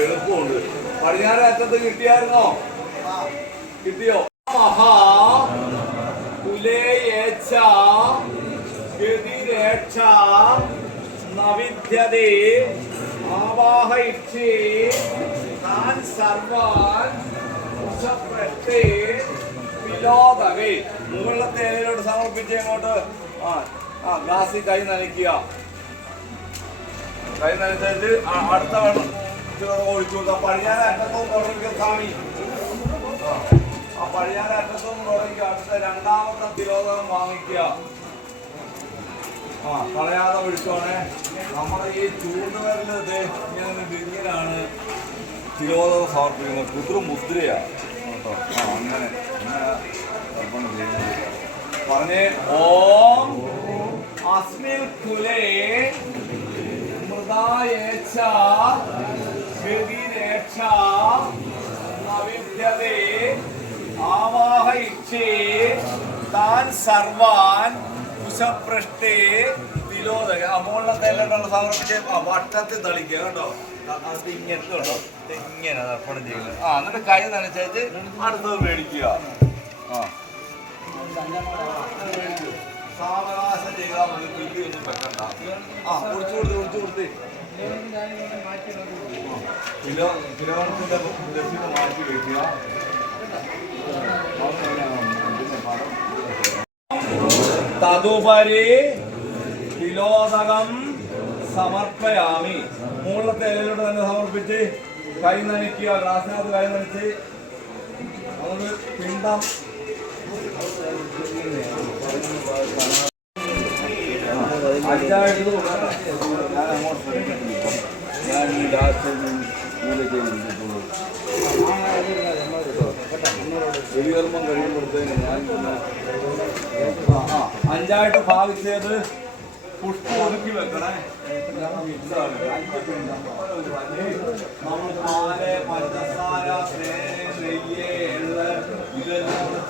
എളുപ്പമുണ്ട് പടിഞ്ഞാറ് അറ്റത്ത് കിട്ടിയായിരുന്നോ കിട്ടിയോ മഹാ കുലേയേച്ഛ ഗതിരേക്ഷ നവിദ്യതേ ആവാഹയിച്ചേ താൻ സർവാൻ ഉഷപ്രഷ്ടേ വിലോദകേ മുകളിലത്തെ ഇലയിലോട്ട് സമർപ്പിച്ച് അങ്ങോട്ട് ആ ആ ഗ്ലാസ്സിൽ കൈ നനയ്ക്കുക. കൈ നനച്ചിട്ട് അടുത്ത വെള്ളം ഒഴിച്ചു കൊടുക്കുക. പഴിയാല അറ്റത്തും തുടങ്ങിക്കുക സ്വാമി. ആ. പഴിയാല പഴിയാൻ അറ്റത്തും തുടങ്ങി അടുത്ത രണ്ടാമത്തെ തിരോധനം വാങ്ങിക്കുക. ആ കളയാതെ ഒഴിച്ചോണേ. നമ്മുടെ ഈ ചൂണ്ടുവരൽ ദേ ഇങ്ങനെ ഇങ്ങനെയാണ് തിരോധനം സമർപ്പിക്കുന്നത്. കുതിർമുദ്രയാ കേട്ടോ ആ അങ്ങനെ. അങ്ങനെ അർപ്പണം ഓം അസ്മിൽ കുലേ മൃദായേച്ഛ ഗതിരേക്ഷ നവിദ്യതേ ആവാഹയിച്ചേ താൻ സർവാൻ കുശപൃഷ്ടേ തിലോദക. ആ മുകളിലത്തെ എല്ലാം സമർപ്പിച്ച് വട്ടത്തിൽ തളിക്കുക കേട്ടോ അത് ഇങ്ങനെ കേട്ടോ ഇങ്ങനെ തർപ്പണം ചെയ്യുന്നത് ആ എന്നിട്ട് കൈ നനച്ചേച്ച് അടുത്തത് മേടിക്കുക. ആ. സാവകാശം ചെയ്താൽ മതി പില്ലി ഒന്നും വെക്കണ്ട ആ കുടിച്ചു കൊടുത്ത് കുടിച്ചു കൊടുത്ത് കിലോ കിലോണത്തിന്റെ രസീത് മാറ്റി വെക്കുക തതുപരി തിലോദകം സമർപ്പയാമി. മുകളിലത്തെ ഇലയിലൂടെ തന്നെ സമർപ്പിച്ച് കൈ നനയ്ക്കുക. ഗ്ലാസിനകത്ത് കൈ നനച്ച് അതുകൊണ്ട് പിണ്ടം ആ, അഞ്ചായിട്ട് ഭാവിച്ചത് പുഷ്പം ഒതുക്കി വെക്കണേ. പാൽ പഞ്ചസാര നെയ്യ് എള്ള് ഇതെല്ലാം കൂടെ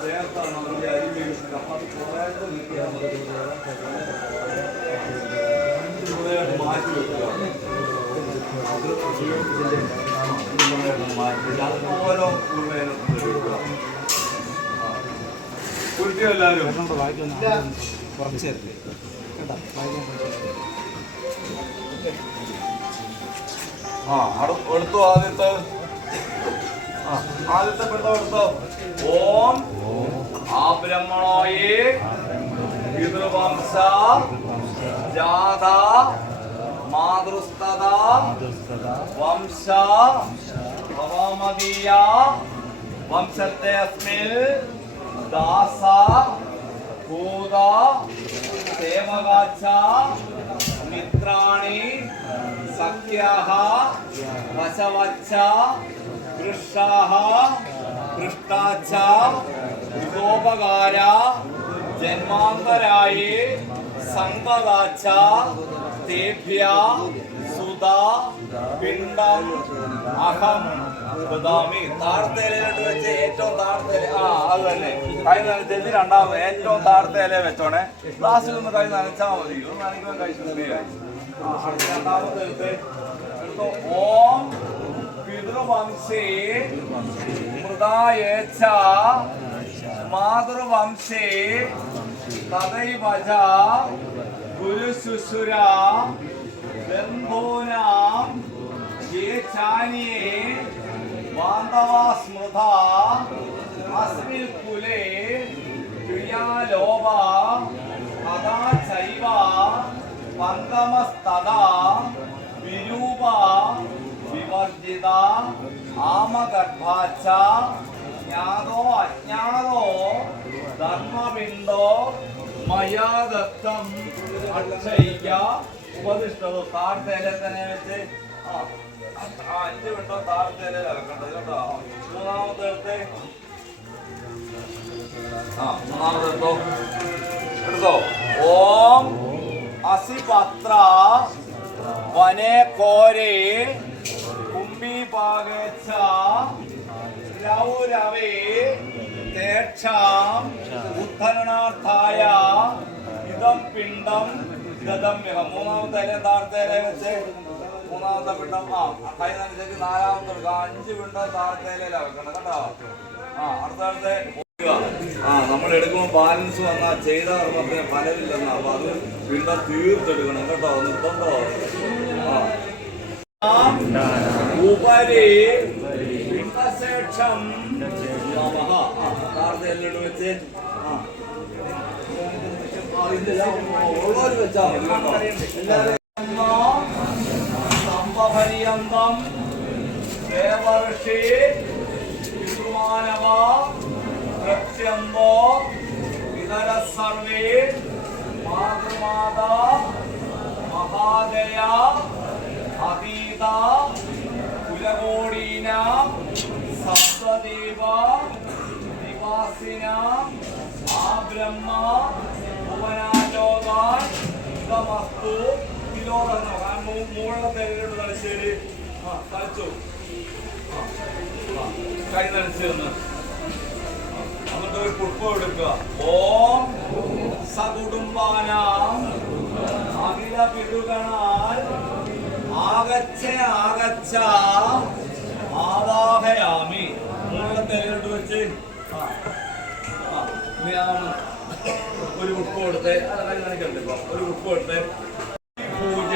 വെക്കുക ആ എടുത്തു ആദ്യത്തെ. ആദ്യത്തെ പിണ്ടം എടുത്തോ? ഓം. ആ ബ്രഹ്മണോയെ പിതൃവംശ. ജാത. മാതൃസ്തത വംശ. ഭവമതീയ. വംശത്തെ അസ്മിൽ. ദാസ. ഭൂത. സേവകാച്ച മിത്രാണി. സഖ്യാഹ വശവച്ച വൃഷാഹ പൃഷ്ടാച്ച യുഗോപകാര ജന്മാന്തരായി സംഗതാച്ച തേഭ്യ സുത പിണ്ഡം അഹം ബദാമി താഴത്തെ ആ അത് തന്നെ. കൈ നനച്ചേച്ച് രണ്ടാമത്? ഏറ്റവും താഴത്തേല വെച്ചോണേ. ക്ലാസ്സിൽ ഒന്ന് കൈ നനച്ചാൽ മതി. ഒന്ന് നനയ്ക്കുമ്പോൾ കൈ ശുദ്ധിയായി. ആ, അടുത്ത രണ്ടാമത്തെ എടുത്ത് എടുത്തോ ഓം പിതൃവംശേ മൃദായേച്ഛ മാതൃവംശേ തദൈവജ ഗുരുശുശുര ബന്ധൂനാം ये चान्ये बान्धवा स्मृता अस्मिन् कुले क्रियालोभा तदा चैव പങ്കമസ്തദാ വിരൂപ വിവർജിത ആമഗർഭാച്ച ജ്ഞാതോ അജ്ഞാതോ ധർമ്മബിന്ദോ മയാ ദത്തം അക്ഷയിക്ക ആ അഞ്ച് വിട്ടം താഴ്ത്തേലെ ഇറക്കേണ്ടത് കേട്ടോ മൂന്നാമത്തെ എടുത്ത്. ആ മൂന്നാമത്തെ എടുത്തോ? എടുത്തോ? അസിപത്ര വനേ കോരേ കുമ്പി പാകച്ച ലൗരവേ തേക്ഷാം ഉദ്ധരണാർത്ഥായ ഇതം പിണ്ടം ഗതമ്യഹ മൂന്നാമത്തെ ഇലയും വെച്ച്? മൂന്നാമത്തെ പിണ്ടം. ആ നാലാമത്തെ അഞ്ച് പിണ്ടം താഴത്തെ വെക്കണം കേട്ടോ ആ അടുത്തടുത്ത് ആ നമ്മൾ എടുക്കുമ്പോൾ ബാലൻസ് വന്നാൽ ചെയ്ത കർമ്മത്തിന് ഫലമില്ലെന്ന്. അപ്പൊ അത് വീണ്ടും തീർത്തെടുക്കണം കേട്ടോ നിർബന്ധോ ആ. ഉപരി പിണ്ടശേഷം നമഃ ആ താഴത്തെ വെച്ച്. ആ. ആ, ഇതില്ല, വെച്ചാ കേട്ടോ. എല്ലാവരും സംഭപര്യന്തം ദേവർഷി പിതൃമാനവ പ്രത്യന്തോ ഇതര സർവേ മാതൃമാത മഹാദയ അതീത കുലകോടീന സപ്തദേവ നിവാസിന ആ ബ്രഹ്മ ഭുവനാലോകാൻ ഇതമസ്തു തെരഞ്ഞെടുപ്പ് തലശ്ശേരി. ആ തലച്ചു. കൈ നനച്ച് എന്നിട്ട് ഒരു പുഷ്പം എടുക്കുക. ഓം സകുടുംബാനാം അഖില പിതൃഗണാൽ ആഗച്ഛ ആഗച്ഛ ആവാഹയാമി മുകളിലെ തെരഞ്ഞെടുത്ത് വെച്ച്. ഒരു പുഷ്പം കൊടുത്ത്. അത് കൈ ഇപ്പൊ. ഒരു പുഷ്പം കൊടുത്ത്. പൂജ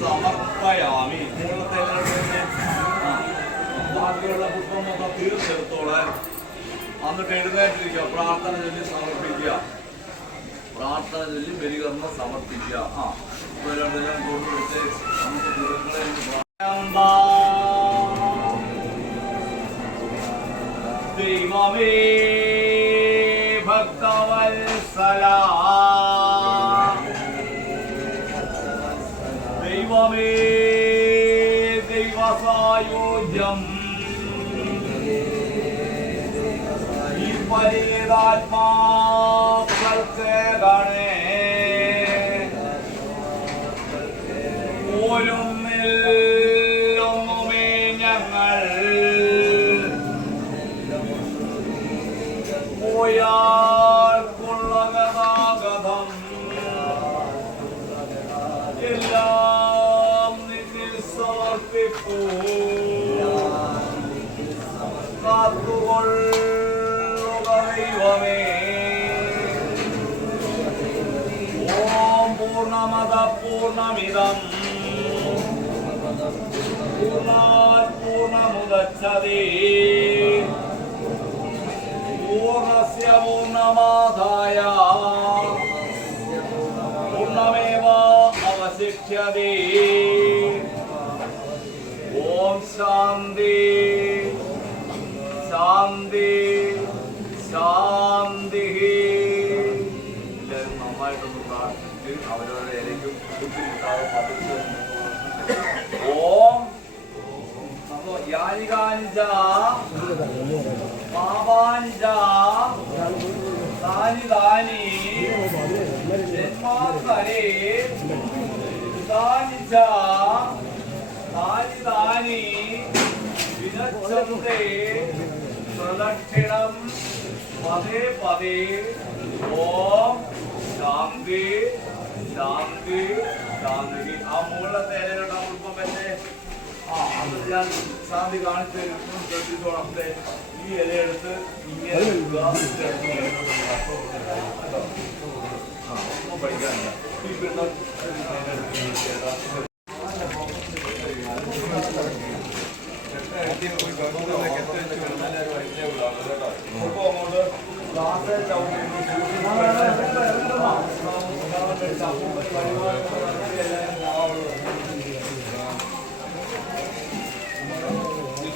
സമർപ്പയാമി. മുകളിലെ തെരഞ്ഞെടുത്ത് വെച്ച്. ബാക്കിയുള്ള പുഷ്പം മൊത്തം തീർത്തെടുത്തോളാൻ എന്നിട്ട് എഴുന്നേറ്റിരിക്കുക പ്രാർത്ഥന ചൊല്ലി സമർപ്പിക്കുക. പ്രാർത്ഥന ചൊല്ലി ബലികർമ്മം സമർപ്പിക്കുക. ആ ഇപ്പൊ രണ്ടെല്ലാം കൊണ്ടുവച്ച് നമുക്ക് പ്രാ- ദൈവമേ ഭക്തവത്സല. ദൈവമേ. ഈ പരിതാത്മാക്കൾക്ക് पूर्णमिदं पूर्णात् पूर्णमुदच्छते। पूर्णस्य पूर्णमाधाय पूर्णमेव अवशिष्यते కానిగానిజ పాపానిజ దాని దాని జన్మాకరే దానిజ దాని దాని వినచ్చంతే ప్రదక్షిణం పదే పదే ఓం శాంతి శాంతి శాంతికి ఆ మూల తేలిన డబ్బులు పెద్ద ആ അത് ഞാൻ സാന്തി കാണിച്ച് ശ്രദ്ധിച്ചോളത്തെ ഈ ഇലയെടുത്ത് ഇങ്ങനെ ഒന്നും പഠിക്കാനില്ല ഈ പെണ്ണ